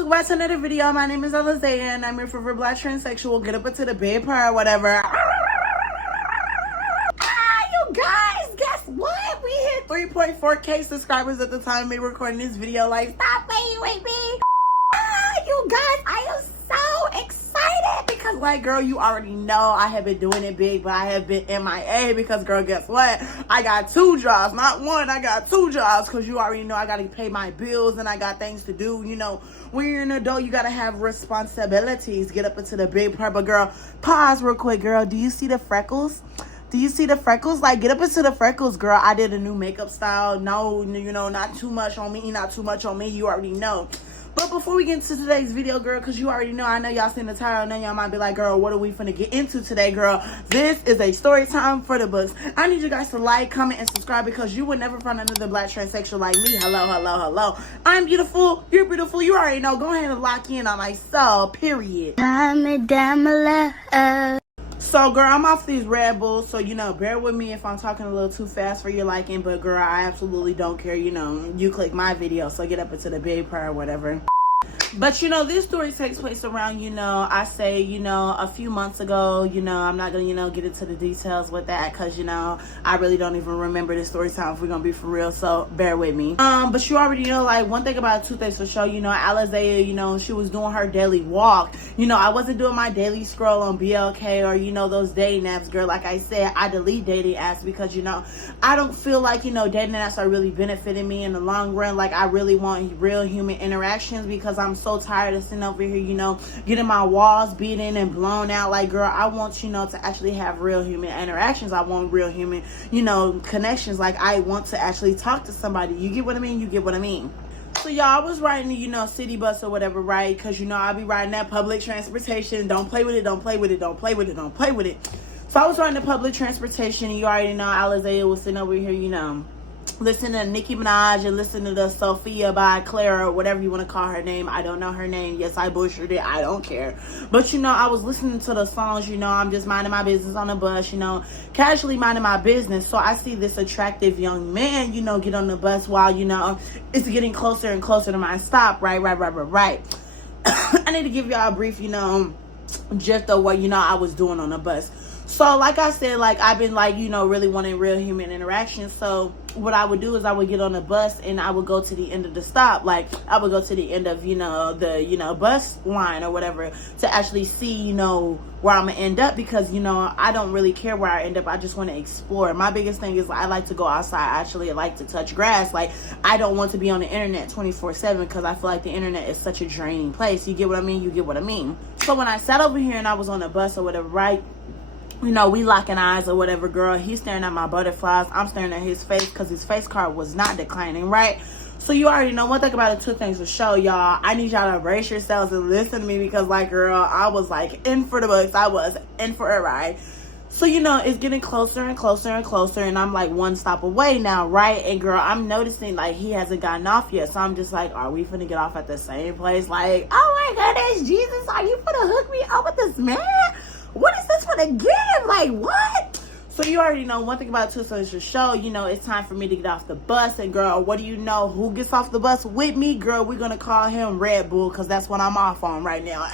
welcome back to another video. My name is Alizea and I'm here for Black Transsexual. Get up into the bed part or whatever. You guys, guess what? We hit 3.4K subscribers at the time of me recording this video. Like, stop playing with me. You guys, I am so excited because, like, girl, you already know I have been doing it big, but I have been MIA because, girl, guess what? I got 2 jobs, not one. I got 2 jobs because you already know I got to pay my bills and I got things to do. You know, when you're an adult, you got to have responsibilities. Get up into the big part. But, girl, pause real quick, girl. Do you see the freckles? Do you see the freckles? Like, get up into the freckles, girl. I did a new makeup style. No, you know, not too much on me, not too much on me. You already know. But before we get into today's video, girl, because you already know, I know y'all seen the title, and then y'all might be like, girl, what are we finna get into today, girl? This is a story time for the books. I need you guys to like, comment, and subscribe because you would never find another Black transsexual like me. Hello, hello, hello. I'm beautiful. You're beautiful. You already know. Go ahead and lock in on my soul, period. So, girl, I'm off these Red Bulls, so, you know, bear with me if I'm talking a little too fast for your liking, but, girl, I absolutely don't care. You know, you click my video, so get up into the big part or whatever. But, you know, this story takes place around, you know, I say, you know, a few months ago. You know, I'm not going to, you know, get into the details with that because, you know, I really don't even remember this story time if we're going to be for real. So bear with me. But you already know, like, one thing about 2 things for sure, you know, Alizea, you know, she was doing her daily walk. You know, I wasn't doing my daily scroll on BLK or, you know, those dating apps, girl. Like I said, I delete dating apps because, you know, I don't feel like, you know, dating apps are really benefiting me in the long run. Like, I really want real human interactions because I'm so tired of sitting over here, you know, getting my walls beaten and blown out. Like, girl, I want, you know, to actually have real human interactions. I want real human, you know, connections. Like, I want to actually talk to somebody. You get what I mean? You get what I mean? So, y'all, I was riding the, you know, city bus or whatever, right? Because, you know, I be riding that public transportation. Don't play with it. Don't play with it. Don't play with it. Don't play with it. So, I was riding the public transportation, and you already know Alizea was sitting over here, you know, listen to Nicki Minaj and listen to the Sophia by Clara or whatever you want to call her name. I don't know her name. Yes, I butchered it. I don't care. But, you know, I was listening to the songs. You know, I'm just minding my business on the bus, you know, casually minding my business. So I see this attractive young man, you know, get on the bus while, you know, it's getting closer and closer to my stop. Right. I need to give y'all a brief, you know, just of what, you know, I was doing on the bus. So, like I said, like, I've been, like, you know, really wanting real human interaction. So, what I would do is I would get on the bus and I would go to the end of the stop. Like, I would go to the end of, you know, the, you know, bus line or whatever to actually see, you know, where I'm going to end up because, you know, I don't really care where I end up. I just want to explore. My biggest thing is I like to go outside. Actually, I like to touch grass. Like, I don't want to be on the internet 24/7 because I feel like the internet is such a draining place. You get what I mean? You get what I mean? So, when I sat over here and I was on the bus or whatever, right? You know, we locking eyes or whatever, girl. He's staring at my butterflies. I'm staring at his face because his face card was not declining, right? So you already know one thing about it, 2 things for sure, y'all. I need y'all to brace yourselves and listen to me because, like, girl, I was, like, in for the books. I was in for a ride. So, you know, it's getting closer and closer and closer, and I'm, like, 1 stop away now, right? And, girl, I'm noticing, like, he hasn't gotten off yet. So I'm just like, are we finna get off at the same place? Like, oh, my goodness, Jesus, are you finna hook me up with this man? What is this for the give? Like, what? So you already know one thing about 2 Sons to show, you know, it's time for me to get off the bus. And, girl, what do you know? Who gets off the bus with me? Girl, we're going to call him Red Bull because that's what I'm off on right now.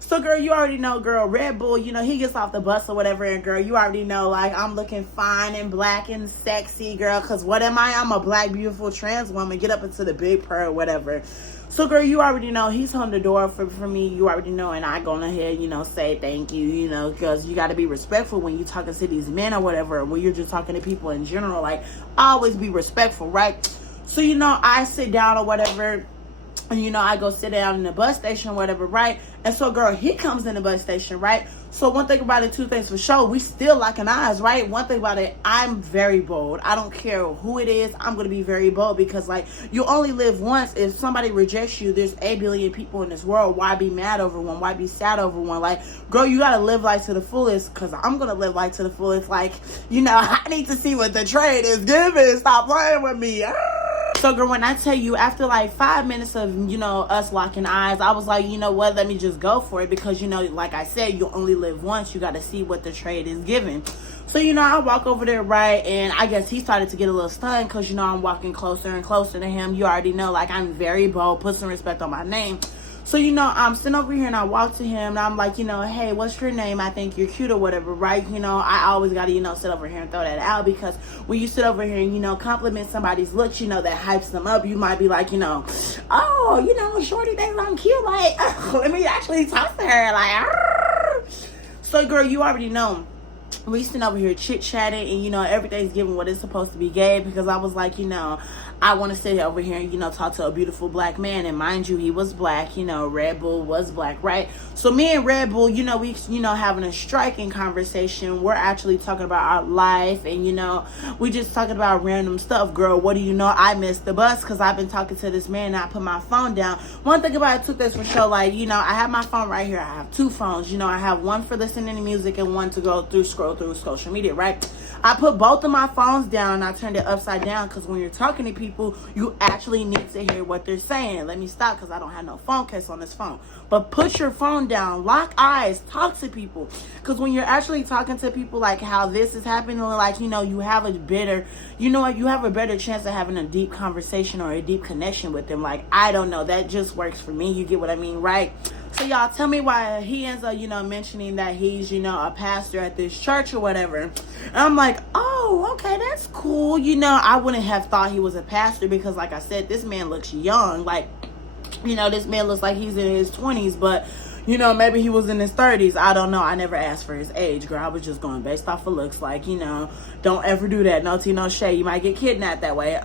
So, girl, you already know, girl, Red Bull, you know, he gets off the bus or whatever. And, girl, you already know, like, I'm looking fine and black and sexy, girl. Because what am I? I'm a black, beautiful trans woman. Get up into the big pearl, whatever. So, girl, you already know he's on the door for me. You already know. And I go ahead, you know, say thank you, you know, because you got to be respectful when you're talking to these men or whatever. When you're just talking to people in general. Like, always be respectful, right? So, you know, I sit down or whatever. And, you know, I go sit down in the bus station or whatever, right? And so, girl, he comes in the bus station, right? So one thing about it, 2 things for sure, we still locking eyes, right? One thing about it, I'm very bold. I don't care who it is. I'm going to be very bold because, like, you only live once. If somebody rejects you, there's 8 billion people in this world. Why be mad over one? Why be sad over one? Like, girl, you got to live life to the fullest because I'm going to live life to the fullest. Like, you know, I need to see what the trade is giving. Stop playing with me. So, girl, when I tell you, after like 5 minutes of, you know, us locking eyes, I was like, you know what, let me just go for it because, you know, like I said, you only live once. You got to see what the trade is giving. So, I walk over there, right? And I guess he started to get a little stunned because, I'm walking closer and closer to him. You already know, like, I'm very bold. Put some respect on my name. So, I'm sitting over here and I walk to him and I'm like, hey, what's your name? I think you're cute or whatever, right? I always got to, sit over here and throw that out because when you sit over here and, compliment somebody's looks, that hypes them up. You might be like, oh, shorty thinks I'm cute. Like, let me actually talk to her. Like, so, girl, you already know. We sitting over here chit-chatting and, everything's given what it's supposed to be gave because I was like, I want to sit over here and, talk to a beautiful black man. And mind you, he was black, Red Bull was black, right? So me and Red Bull, we, having a striking conversation. We're actually talking about our life and, we just talking about random stuff. Girl, what do you know? I missed the bus because I've been talking to this man and I put my phone down. One thing about it, took this for sure, like, I have my phone right here. I have two phones. I have one for listening to music and one to scroll through social media, right? I put both of my phones down and I turned it upside down because when you're talking to people, you actually need to hear what they're saying. Let me stop because I don't have no phone case on this phone. But put your phone down, lock eyes, talk to people. Because when you're actually talking to people like how this is happening, like, you have a better, you have a better chance of having a deep conversation or a deep connection with them. Like, I don't know. That just works for me. You get what I mean, right? So y'all tell me why he ends up, mentioning that he's, a pastor at this church or whatever. And I'm like, oh, okay, that's cool. I wouldn't have thought he was a pastor because, like I said, this man looks young. Like, this man looks like he's in his 20s, but, maybe he was in his 30s. I don't know. I never asked for his age, girl. I was just going based off of looks. Like, don't ever do that. No tea, no shade. You might get kidnapped that way.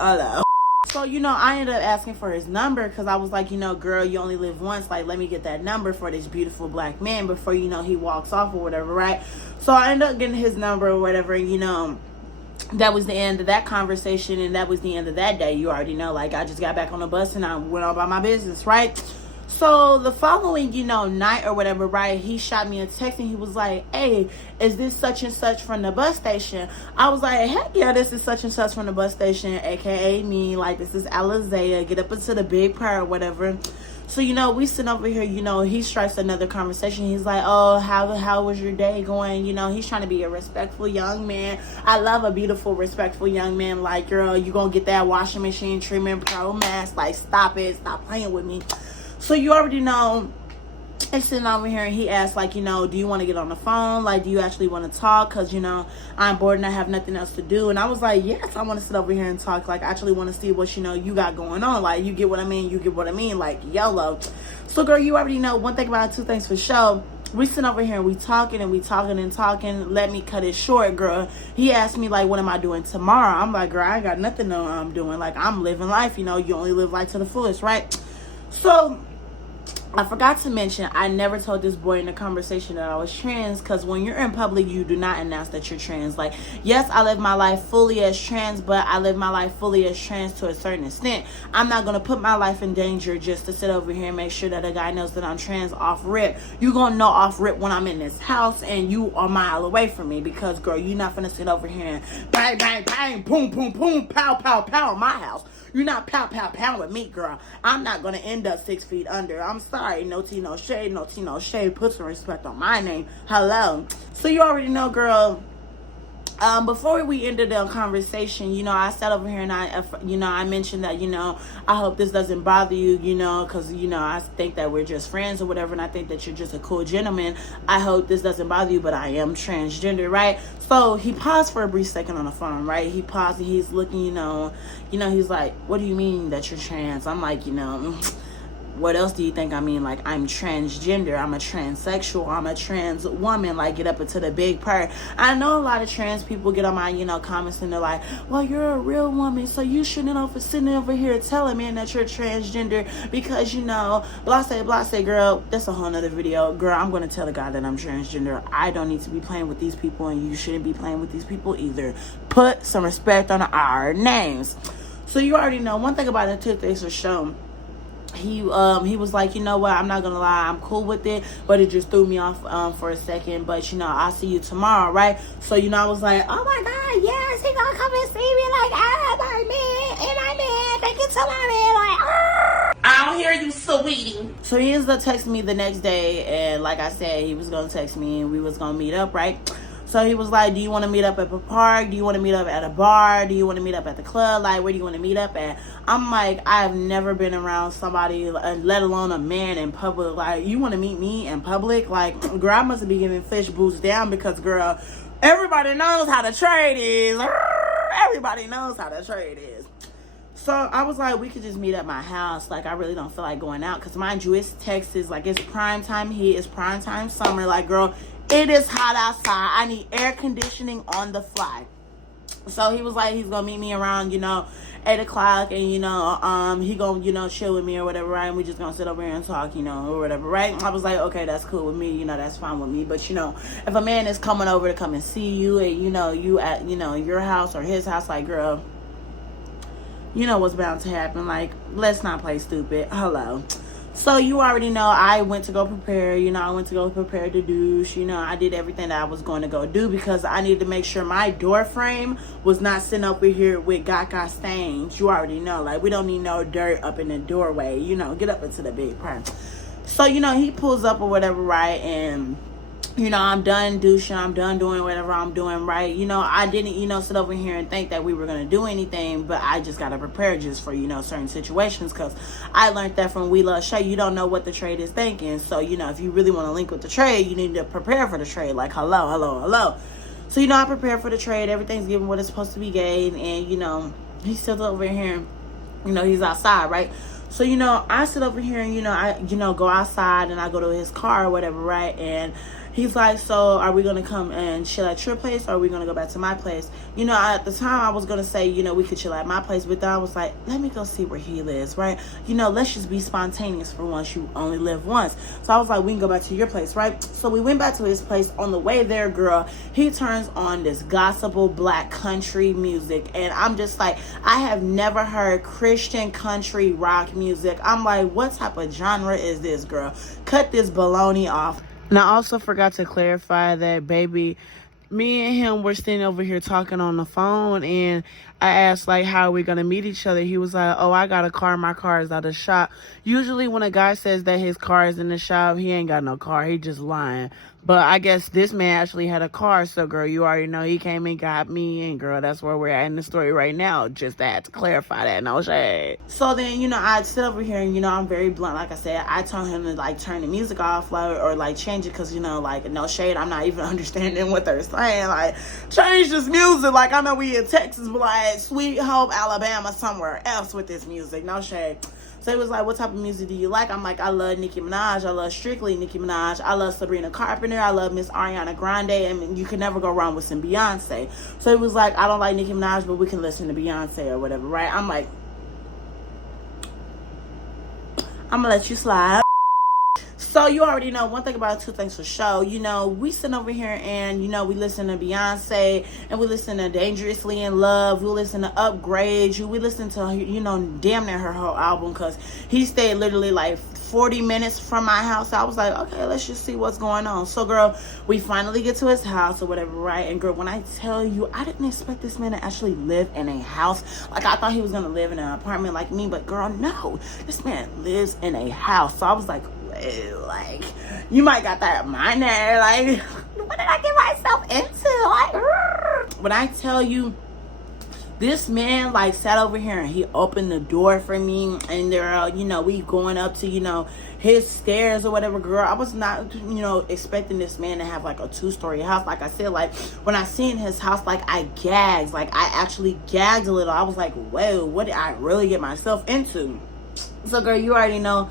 So, I ended up asking for his number because I was like, girl, you only live once. Like, let me get that number for this beautiful black man before, he walks off or whatever, right? So I ended up getting his number or whatever, and, that was the end of that conversation and that was the end of that day. You already know, like, I just got back on the bus and I went on about my business, right? So the following, night or whatever, right, he shot me a text and he was like, hey, is this such and such from the bus station? I was like, heck yeah, this is such and such from the bus station, aka me. Like, this is Alizea. Get up into the big prayer or whatever. So, we sitting over here, he strikes another conversation. He's like, oh, how was your day going? He's trying to be a respectful young man. I love a beautiful, respectful young man. Like, girl, you gonna get that washing machine treatment Pro Max. Like, stop it. Stop playing with me. So you already know, he's sitting over here and he asked, like, do you want to get on the phone? Like, do you actually want to talk? Because, I'm bored and I have nothing else to do. And I was like, yes, I want to sit over here and talk. Like, I actually want to see what, you got going on. Like, you get what I mean? You get what I mean? Like, YOLO. So, girl, you already know one thing about it, two things for sure. We sitting over here and we talking and we talking and talking. Let me cut it short, girl. He asked me, like, what am I doing tomorrow? I'm like, girl, I ain't got nothing I'm doing. Like, I'm living life. You only live life to the fullest, right? So I forgot to mention, I never told this boy in the conversation that I was trans because when you're in public, you do not announce that you're trans. Like, yes, I live my life fully as trans, but I live my life fully as trans to a certain extent. I'm not going to put my life in danger just to sit over here and make sure that a guy knows that I'm trans off rip. You're going to know off rip when I'm in this house and you are a mile away from me because, girl, you're not going to sit over here and bang, bang, bang, boom, boom, boom, pow, pow, pow in my house. You're not pow, pow, pow with me, girl. I'm not going to end up 6 feet under. I'm sorry. No tea, no shade. No tea, no shade. Put some respect on my name. Hello. So you already know, girl. Before we ended the conversation, I sat over here and I mentioned that, I hope this doesn't bother you, because, I think that we're just friends or whatever. And I think that you're just a cool gentleman. I hope this doesn't bother you, but I am transgender, right? So he paused for a brief second on the phone, right? He paused and he's looking, he's like, what do you mean that you're trans? I'm like, what else do you think I mean? Like, I'm transgender, I'm a transsexual, I'm a trans woman. Like, get up into the big part. I know a lot of trans people get on my, comments and they're like, well, you're a real woman, so you shouldn't for sitting over here telling me that you're transgender because, blah, say, girl, that's a whole nother video. Girl, I'm going to tell the guy that I'm transgender. I don't need to be playing with these people and you shouldn't be playing with these people either. Put some respect on our names. So you already know, one thing about the two things for sure. He was like, you know what, I'm not gonna lie, I'm cool with it, but it just threw me off for a second, but I'll see you tomorrow, right? So I was like, oh my god, yes, he gonna come and see me, like, I'm in, thank you so much, like, I don't hear you, sweetie. So he ends up texting me the next day, and like I said, he was gonna text me and we was gonna meet up, right? So he was like, do you want to meet up at the park? Do you want to meet up at a bar? Do you want to meet up at the club? Like, where do you want to meet up at? I'm like, I've never been around somebody, let alone a man in public. Like, you want to meet me in public? Like, girl, I must be giving fish boots down because, girl, everybody knows how the trade is. Everybody knows how the trade is. So I was like, we could just meet at my house. Like, I really don't feel like going out. Because mind you, it's Texas. Like, it's prime time heat. It's prime time summer. Like, girl, it is hot outside. I need air conditioning on the fly. So he was like, he's going to meet me around, 8 o'clock. And, he going to, chill with me or whatever, right? And we just going to sit over here and talk, or whatever, right? I was like, okay, that's cool with me. That's fine with me. But, if a man is coming over to come and see you and, you at, your house or his house, like, girl, you know what's bound to happen. Like, let's not play stupid. Hello. So you already know I went to go prepare. I went to go prepare to douche. I did everything that I was going to go do because I needed to make sure my door frame was not sitting over here with gaga stains. You already know. Like, we don't need no dirt up in the doorway. Get up into the big part. So, he pulls up or whatever, right? And I'm done douching. I'm done doing whatever I'm doing, right? I didn't, sit over here and think that we were going to do anything, but I just got to prepare just for, certain situations because I learned that from We Love Shay. You don't know what the trade is thinking. So, if you really want to link with the trade, you need to prepare for the trade. Like, hello. So, I prepared for the trade. Everything's given what it's supposed to be gave. And, he's still over here. He's outside, right? So, I sit over here and, I, go outside and I go to his car or whatever, right? And he's like, so are we going to come and chill at your place or are we going to go back to my place? At the time I was going to say, we could chill at my place. But then I was like, let me go see where he lives, right? Let's just be spontaneous for once. You only live once. So I was like, we can go back to your place, right? So we went back to his place. On the way there, girl, he turns on this gospel black country music. And I'm just like, I have never heard Christian country rock music. I'm like, what type of genre is this, girl? Cut this baloney off. And I also forgot to clarify that, baby, me and him were sitting over here talking on the phone, and I asked, like, how are we going to meet each other? He was like, oh, I got a car. My car is out of the shop. Usually when a guy says that his car is in the shop, he ain't got no car. He just lying. But I guess this man actually had a car. So, girl, you already know he came and got me. And, girl, that's where we're at in the story right now. Just had to clarify that. No shade. So then, I sit over here and, I'm very blunt. Like I said, I told him to, like, turn the music off or like, change it. Because, like, no shade. I'm not even understanding what they're saying. Like, change this music. Like, I know we in Texas, but, like, Sweet Hope, Alabama, somewhere else with this music. No shade. So he was like, what type of music do you like? I'm like, I love Nicki Minaj. I love strictly Nicki Minaj. I love Sabrina Carpenter. I love Miss Ariana Grande. I mean, you can never go wrong with some Beyonce. So he was like, I don't like Nicki Minaj, but we can listen to Beyonce or whatever, right? I'm like, I'm going to let you slide. So you already know one thing about Two Things for Show. We sit over here and, we listen to Beyonce and we listen to Dangerously in Love. We listen to Upgrade You. We listen to, damn near her whole album because he stayed literally like 40 minutes from my house. I was like, okay, let's just see what's going on. So, girl, we finally get to his house or whatever, right? And, girl, when I tell you, I didn't expect this man to actually live in a house. Like, I thought he was going to live in an apartment like me. But, girl, no. This man lives in a house. So I was like, like, you might got that mind there, like, what did I get myself into? Like, when I tell you, this man, like, sat over here and he opened the door for me, and there, we going up to, his stairs or whatever, girl. I was not, expecting this man to have, like, a 2-story house. Like I said, like, when I seen his house, like, I gagged. Like, I actually gagged a little. I was like, whoa, what did I really get myself into? So, girl, you already know.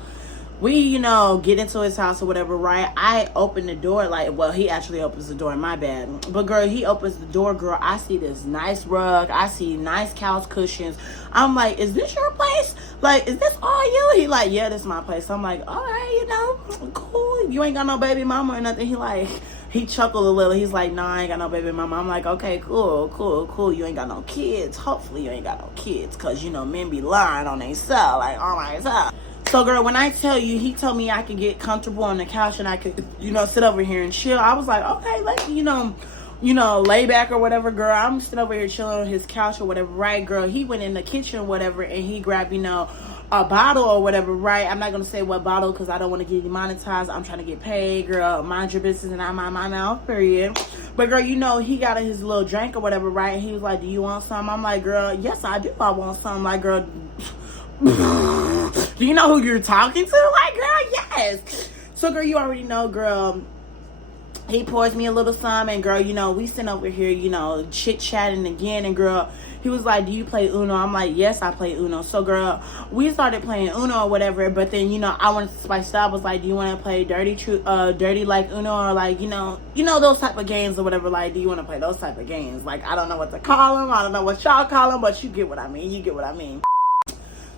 We, get into his house or whatever, right? I open the door, like, well, he actually opens the door, my bad. But, girl, he opens the door, girl. I see this nice rug. I see nice couch cushions. I'm like, is this your place? Like, is this all you? He like, yeah, this is my place. I'm like, all right, cool. You ain't got no baby mama or nothing. He chuckled a little. He's like, nah, I ain't got no baby mama. I'm like, okay, cool. You ain't got no kids. Hopefully you ain't got no kids. Because, men be lying on they self. Like, oh my God. So, girl, when I tell you, he told me I could get comfortable on the couch and I could, sit over here and chill. I was like, okay, let's, lay back or whatever, girl. I'm sitting over here chilling on his couch or whatever, right, girl? He went in the kitchen or whatever and he grabbed, a bottle or whatever, right? I'm not going to say what bottle because I don't want to get demonetized. I'm trying to get paid, girl. Mind your business and I mind my mouth, period. But girl, you know, he got his little drink or whatever, right? And he was like, do you want some? I'm like, girl, yes, I do. I want some. Like, girl, do you know who you're talking to? Like, girl, yes. So, girl, you already know, girl. He pours me a little some, and girl, you know, we sitting over here, you know, chit-chatting again, and girl, he was like, do you play Uno? I'm like, yes, I play Uno. So, girl, we started playing Uno or whatever, but then, you know, I wanted to spice it up. I was like, do you want to play dirty like Uno, or like, you know, those type of games or whatever, like, do you want to play those type of games? Like, I don't know what to call them. I don't know what y'all call them, but you get what I mean. You get what I mean.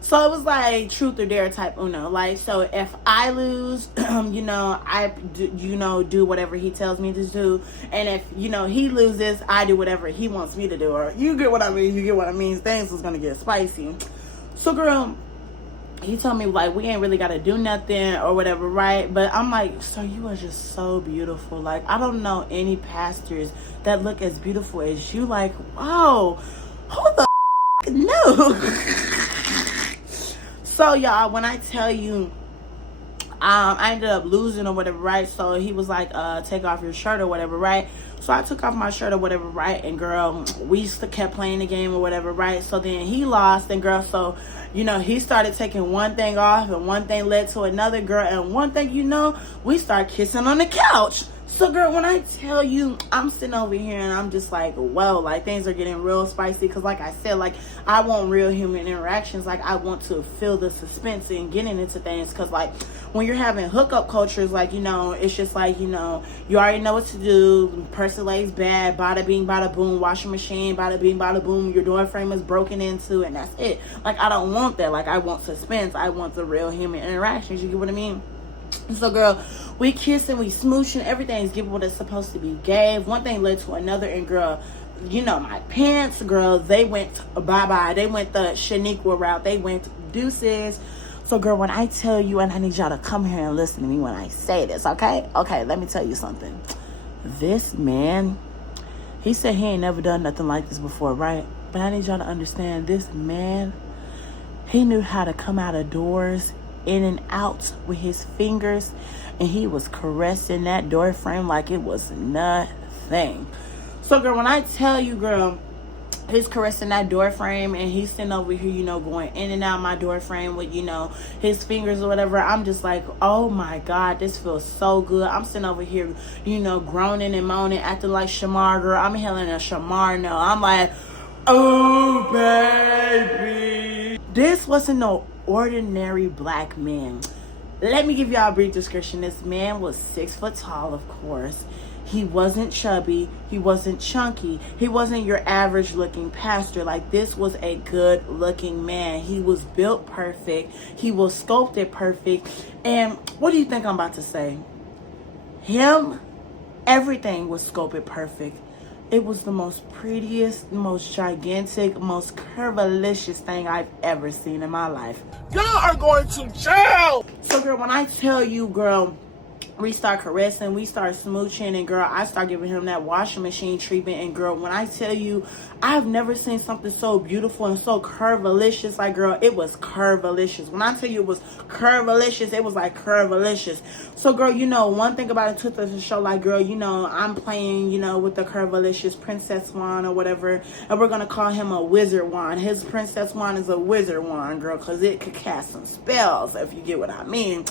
So it was like truth or dare type Uno. Like, so if I lose, you know, I do whatever he tells me to do. And if, you know, he loses, I do whatever he wants me to do. Or you get what I mean. You get what I mean. Things was going to get spicy. So, girl, he told me, like, we ain't really got to do nothing or whatever, right? But I'm like, sir, you are just so beautiful. Like, I don't know any pastors that look as beautiful as you. Like, wow, who the knew? So, y'all, when I tell you, I ended up losing or whatever, right? So he was like, take off your shirt or whatever, right? So I took off my shirt or whatever, right? And girl, we still kept playing the game or whatever, right? So then he lost, and girl, so, you know, he started taking one thing off, and one thing led to another, girl. And one thing, you know, we start kissing on the couch. So, girl, when I tell you, I'm sitting over here and I'm just like, whoa, like, things are getting real spicy. Because, like I said, like, I want real human interactions. Like, I want to feel the suspense and getting into things. Because, like, when you're having hookup cultures, like, you know, it's just like, you know, you already know what to do. Person lays bad, bada bing, bada boom, washing machine, bada bing, bada boom. Your door frame is broken into, and that's it. Like, I don't want that. Like, I want suspense. I want the real human interactions. You get what I mean? So, girl, we kissing, we smooching, everything's giving what it's supposed to be gave. One thing led to another, and girl, you know, my pants, girl, they went bye-bye. They went the Shaniqua route. They went deuces. So, girl, when I tell you, and I need y'all to come here and listen to me when I say this, okay? Okay, let me tell you something. This man, he said he ain't never done nothing like this before, right? But I need y'all to understand, this man, he knew how to come out of doors in and out with his fingers, and he was caressing that door frame like it was nothing. So, girl, when I tell you, girl, he's caressing that door frame, and he's sitting over here, you know, going in and out my door frame with, you know, his fingers or whatever. I'm just like, oh my God, this feels so good. I'm sitting over here, you know, groaning and moaning, acting like Shamar, girl. I'm hailing a Shamar no. I'm like, oh baby, this wasn't no ordinary black man. Let me give y'all a brief description. This man was 6 foot tall, of course. He wasn't chubby. He wasn't chunky. He wasn't your average looking pastor. Like, this was a good looking man. He was built perfect. He was sculpted perfect. And what do you think I'm about to say? Him, everything was sculpted perfect. It was the most prettiest, most gigantic, most curvilicious thing I've ever seen in my life. Y'all are going to jail! So, girl, when I tell you, girl, we start caressing, we start smooching, and girl, I start giving him that washing machine treatment. And girl, when I tell you, I've never seen something so beautiful and so curvilicious. Like, girl, it was curvilicious. When I tell you it was curvilicious, it was like curvilicious. So, girl, you know, one thing about it took us to show, like, girl, you know, I'm playing, you know, with the curvilicious princess wand or whatever, and we're gonna call him a wizard wand. His princess wand is a wizard wand, girl, because it could cast some spells, if you get what I mean.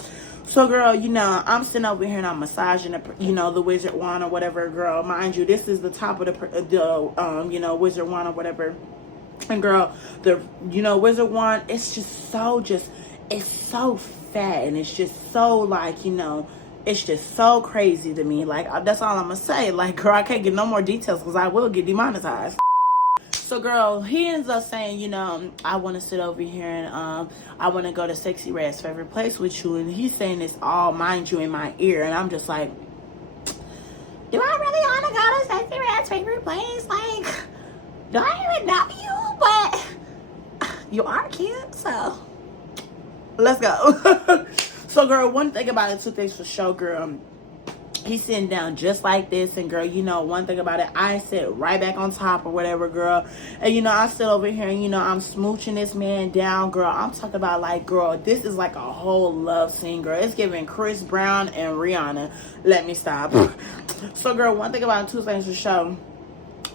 So, girl, you know, I'm sitting over here and I'm massaging, the wizard wand or whatever, girl. Mind you, this is the top of the wizard wand or whatever. And, girl, the, wizard wand, it's just so it's so fat. And it's just so, like, it's just so crazy to me. Like, that's all I'm going to say. Like, girl, I can't get no more details because I will get demonetized. So, girl, he ends up saying, I want to sit over here and I want to go to Sexy Red's favorite place with you. And he's saying this all, mind you, in my ear. And I'm just like, do I really want to go to Sexy Red's favorite place? Like, do I even know you? But you are cute, so let's go. So, girl, one thing about it, two things for sure, girl. He's sitting down just like this, and girl, you know, one thing about it, I sit right back on top or whatever, girl. And you know, I sit over here and you know, I'm smooching this man down, girl. I'm talking about like, girl, this is like a whole love scene, girl. It's giving Chris Brown and Rihanna. Let me stop. So girl, one thing about two things for sure.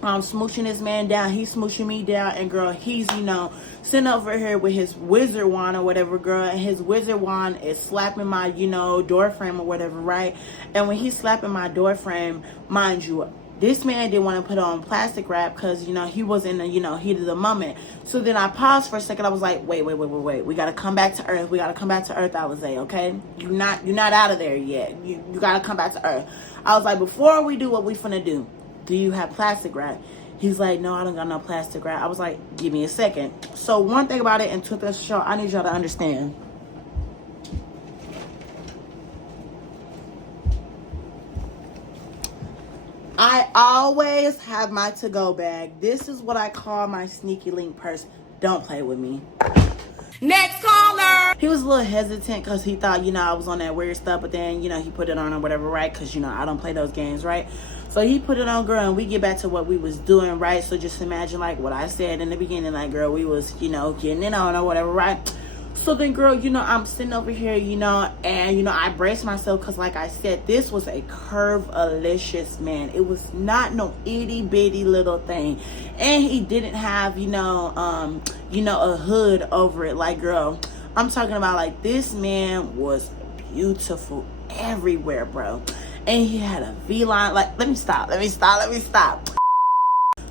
I'm smooching this man down, he's smooching me down, and girl, he's, you know, sitting over here with his wizard wand or whatever, girl, and his wizard wand is slapping my, you know, door frame or whatever, right? And when he's slapping my door frame, mind you, this man didn't want to put on plastic wrap because, you know, he was in the, you know, heat of the moment. So then I paused for a second. I was like, wait. We got to come back to earth. We got to come back to earth, Alizé, okay? You're not out of there yet. You got to come back to earth. I was like, before we do what we finna do you have plastic wrap? He's like, no, I don't got no plastic wrap. I was like, give me a second. So one thing about it, and to this show, I need y'all to understand. I always have my to-go bag. This is what I call my sneaky link purse. Don't play with me. Next caller. He was a little hesitant because he thought, you know, I was on that weird stuff, but then, you know, he put it on or whatever, right? Because, you know, I don't play those games, right? So he put it on, girl, and we get back to what we was doing, right? So just imagine, like, what I said in the beginning, like, girl, we was, you know, getting it on or whatever, right? So then, girl, you know, I'm sitting over here, you know, and, you know, I braced myself because, like I said, this was a curve-alicious man. It was not no itty-bitty little thing. And he didn't have, you know, a hood over it. Like, girl, I'm talking about, like, this man was beautiful everywhere, bro. And he had a V-line. Like, let me stop.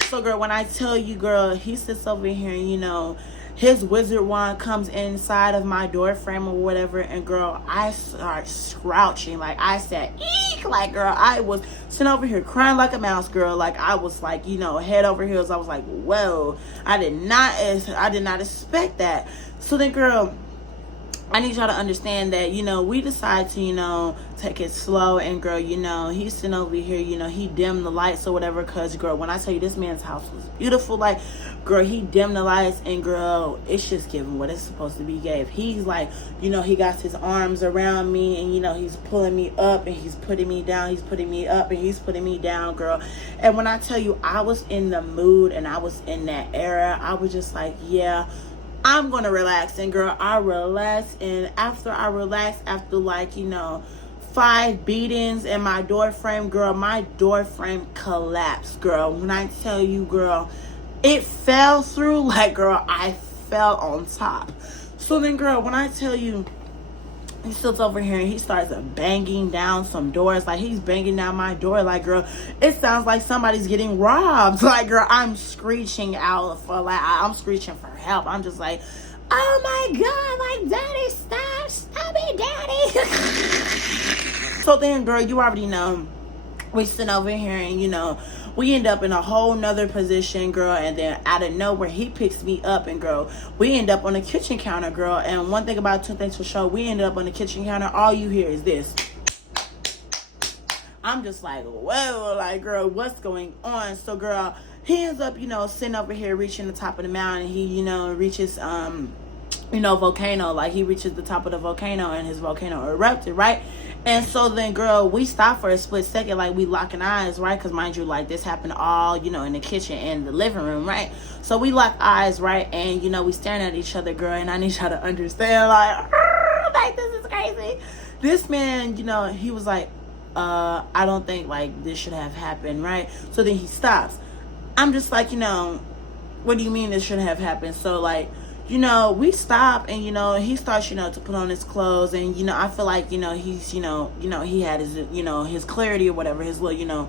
So, girl, when I tell you, girl, he sits over here and, you know, his wizard wand comes inside of my door frame or whatever, and girl, I start scrouching. Like, I said, eek! Like, girl, I was sitting over here crying like a mouse, girl. Like, I was like, you know, head over heels. I was like, whoa, I did not expect that. So then, girl, I need y'all to understand that, you know, we decide to, you know, take it slow. And, girl, you know, he's sitting over here, you know, he dimmed the lights or whatever. Because, girl, when I tell you this man's house was beautiful, like, girl, he dimmed the lights. And, girl, it's just giving what it's supposed to be gave. He's like, you know, he got his arms around me. And, you know, he's pulling me up and he's putting me down. He's putting me up and he's putting me down, girl. And when I tell you, I was in the mood and I was in that era, I was just like, yeah, I'm gonna relax. And girl, I relaxed, and after I relaxed, after like, you know, 5 beatings in my door frame, girl, my door frame collapsed, girl. When I tell you, girl, it fell through. Like, girl, I fell on top. So then, girl, when I tell you, he sits over here and he starts banging down some doors. Like, he's banging down my door. Like, girl, it sounds like somebody's getting robbed. Like, girl, I'm screeching out for, like, I'm screeching for help. I'm just like, oh my God, like, daddy, stop it, daddy. So then, girl, you already know, we sitting over here and, you know, we end up in a whole nother position, girl, and then out of nowhere, he picks me up, and, girl, we end up on the kitchen counter, girl. And one thing about two things for sure, we ended up on the kitchen counter, all you hear is this. I'm just like, whoa, like, girl, what's going on? So, girl, he ends up, you know, sitting over here, reaching the top of the mountain. He, you know, reaches, you know, volcano. Like, he reaches the top of the volcano, and his volcano erupted, right? And so then, girl, we stopped for a split second, like, we locking eyes, right? Because, mind you, like, this happened all, you know, in the kitchen and the living room, right? So we lock eyes, right? And, you know, we staring at each other, girl, and I need y'all to understand, like, this is crazy. This man, you know, he was like, I don't think, like, this should have happened, right? So then he stops. I'm just like, you know, what do you mean this shouldn't have happened? So, like, you know, we stop, and, you know, he starts, you know, to put on his clothes, and, you know, I feel like, you know, he's, you know, he had his, you know, his clarity or whatever, his little, you know,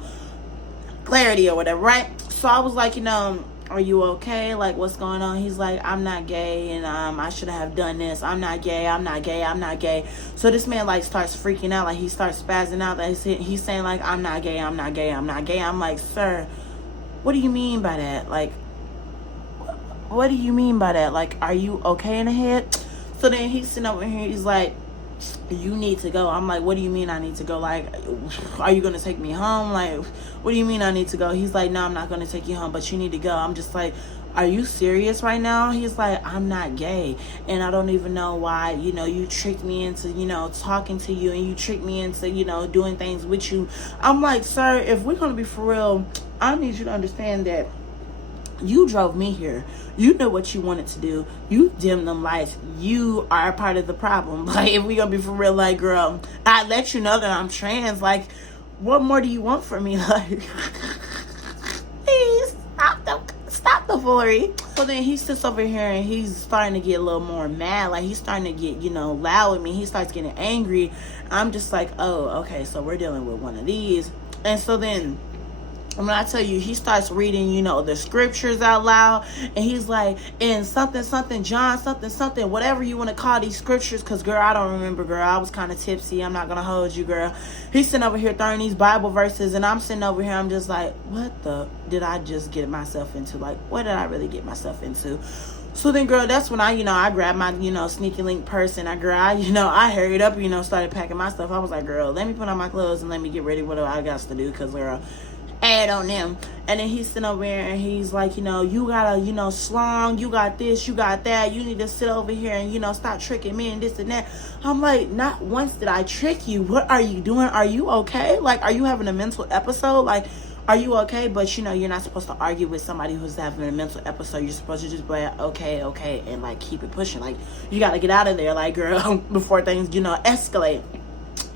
clarity or whatever, right? So I was like, you know, are you okay? Like, what's going on? He's like, I'm not gay, and I should have done this. I'm not gay. So this man, like, starts freaking out, like, he starts spazzing out, like, he's saying, like, I'm not gay. I'm like, sir, what do you mean by that? Like, what do you mean by that? Like, are you okay in the head? So then he's sitting over here, he's like, you need to go. I'm like, what do you mean I need to go? Like, are you gonna take me home? Like, what do you mean I need to go? He's like, no, I'm not gonna take you home, but you need to go. I'm just like, are you serious right now? He's like, I'm not gay, and I don't even know why, you know, you tricked me into, you know, talking to you, and you tricked me into, you know, doing things with you. I'm like, sir, if we're gonna be for real, I need you to understand that you drove me here. You know what you wanted to do. You dimmed them lights. You are a part of the problem. Like, if we gonna be for real, like, girl, I let you know that I'm trans. Like, what more do you want from me? Like, please stop the foolery. So then he sits over here and he's starting to get a little more mad. Like, he's starting to get, you know, loud with me. He starts getting angry. I'm just like, oh, okay, so we're dealing with one of these. And so then, when I tell you, he starts reading, you know, the scriptures out loud, and he's like, in something, John, something, whatever you want to call these scriptures, because, girl, I don't remember, girl. I was kind of tipsy. I'm not going to hold you, girl. He's sitting over here throwing these Bible verses, and I'm sitting over here. I'm just like, what the did I just get myself into? Like, what did I really get myself into? So then, girl, that's when I grabbed my, you know, sneaky link purse, and I hurried up, you know, started packing my stuff. I was like, girl, let me put on my clothes and let me get ready what I got to do, because, girl, add on them. And then he's sitting over here and he's like, you know, you gotta, you know, slong, you got this, you got that, you need to sit over here and, you know, stop tricking me and this and that. I'm like, not once did I trick you. What are you doing? Are you okay? Like, are you having a mental episode? Like, are you okay? But, you know, you're not supposed to argue with somebody who's having a mental episode. You're supposed to just be like, okay, and, like, keep it pushing. Like, you gotta get out of there, like, girl, before things, you know, escalate.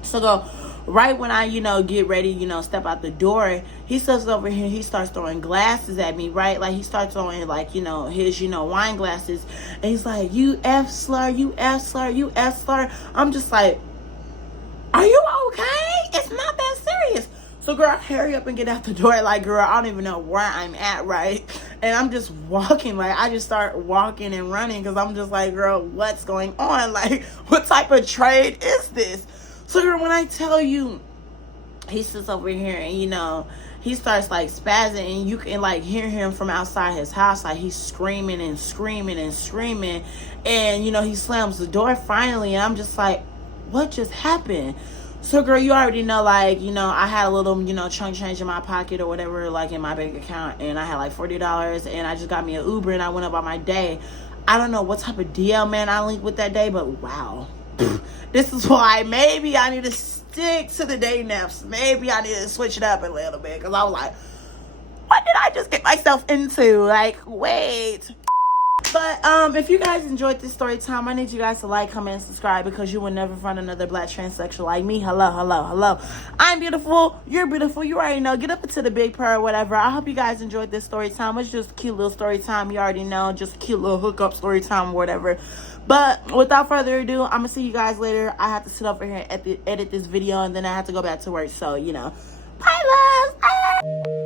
So, go. Right when I, you know, get ready, you know, step out the door, he steps over here, he starts throwing glasses at me, right? Like, he starts throwing, like, you know, his, you know, wine glasses. And he's like, you F slur, you F slur, you F slur. I'm just like, are you okay? It's not that serious. So, girl, hurry up and get out the door. Like, girl, I don't even know where I'm at, right? And I'm just walking. Like, I just start walking and running because I'm just like, girl, what's going on? Like, what type of trade is this? So, girl, when I tell you, he sits over here and, you know, he starts, like, spazzing, and you can, like, hear him from outside his house. Like, he's screaming and screaming and screaming. And, you know, he slams the door finally, and I'm just like, what just happened? So, girl, you already know, like, you know, I had a little, you know, chunk change in my pocket or whatever, like, in my bank account, and I had, like, $40, and I just got me an Uber, and I went about my day. I don't know what type of DL man I linked with that day, but wow. This is why maybe I need to stick to the day naps. Maybe I need to switch it up a little bit, because I was like, what did I just get myself into? Like, wait. But if you guys enjoyed this story time, I need you guys to like, comment, and subscribe, because you will never find another black transsexual like me. Hello. I'm beautiful. You're beautiful. You already know. Get up into the big purr or whatever. I hope you guys enjoyed this story time. It's just a cute little story time. You already know. Just a cute little hookup story time or whatever. But without further ado, I'm going to see you guys later. I have to sit over here and edit this video, and then I have to go back to work. So, you know. Bye, loves.